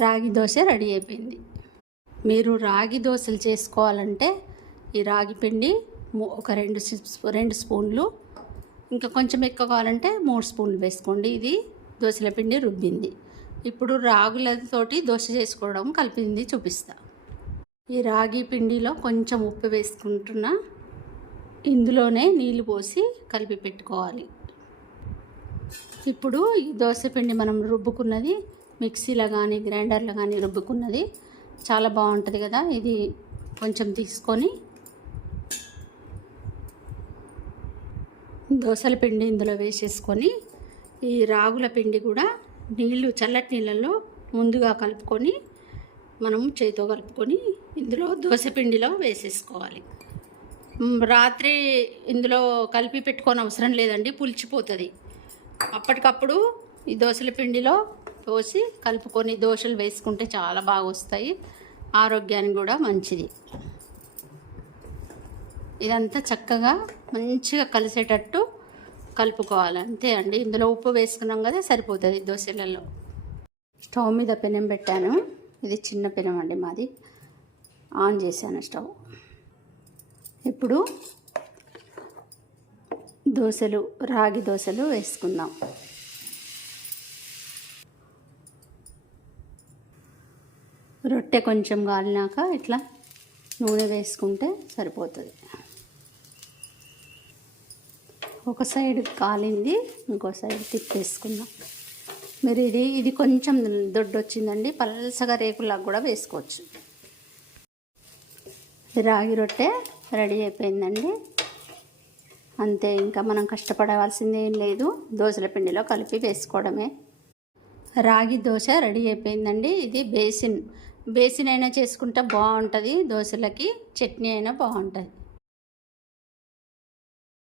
రాగి దోశ రెడీ అయిపోయింది. మీరు రాగి దోశలు చేసుకోవాలంటే ఈ రాగి పిండి ఒక రెండు రెండు స్పూన్లు ఇంకా కొంచెం ఎక్కువ కావాలంటే మూడు స్పూన్లు వేసుకోండి. ఇది దోశల పిండి రుబ్బింది. ఇప్పుడు రాగులతోటి దోశ చేసుకోవడం కలిపింది చూపిస్తా. ఈ రాగి పిండిలో కొంచెం ఉప్పు వేసుకుంటున్నా ఇందులోనే నీళ్ళు పోసి కలిపి పెట్టుకోవాలి. ఇప్పుడు ఈ దోశ పిండి మనం రుబ్బుకున్నది మిక్సీలో కానీ గ్రైండర్లో కానీ రుబ్బుకున్నది. చాలా బాగుంటుంది కదా ఇది కొంచెం తీసుకొని. దోసల పిండి ఇందులో వేసేసుకొని ఈ రాగుల పిండి కూడా నీళ్ళు చల్లటి నీళ్ళల్లో ముందుగా కలుపుకొని మనం చేతితో కలుపుకొని ఇందులో దోశ పిండిలో వేసేసుకోవాలి. రాత్రి ఇందులో కలిపి పెట్టుకోని అవసరం లేదండి పులిచిపోతుంది. అప్పటికప్పుడు ఈ దోశల పిండిలో పోసి కలుపుకొని దోశలు వేసుకుంటే చాలా బాగా వస్తాయి ఆరోగ్యానికి కూడా మంచిది. ఇదంతా చక్కగా మంచిగా కలిసేటట్టు కలుపుకోవాలి. అంతే అండి. ఇందులో ఉప్పు వేసుకున్నాం కదా సరిపోతుంది దోశలలో. స్టవ్ మీద పెనం పెట్టాను. ఇది చిన్న పెనం అండి మాది. ఆన్ చేశాను స్టవ్. ఇప్పుడు దోశలు రాగి దోశలు వేసుకుందాం. రొట్టె కొంచెం కాలినాక ఇట్లా నూనె వేసుకుంటే సరిపోతుంది. ఒక సైడ్ కాలింది ఇంకో సైడ్ తిప్పేసుకుందాం. మీరు ఇది ఇది కొంచెం దొడ్డు వచ్చిందండి పలసగా రేకులాగా కూడా వేసుకోవచ్చు. రాగి రొట్టె రెడీ అయిపోయిందండి. అంతే ఇంకా మనం కష్టపడవలసింది ఏం లేదు. దోశల పిండిలో కలిపి వేసుకోవడమే. రాగి దోశ రెడీ అయిపోయిందండి. ఇది బేసిన్ బేసిన్ అయినా చేసుకుంటే బాగుంటుంది దోశలకి చట్నీ అయినా బాగుంటుంది.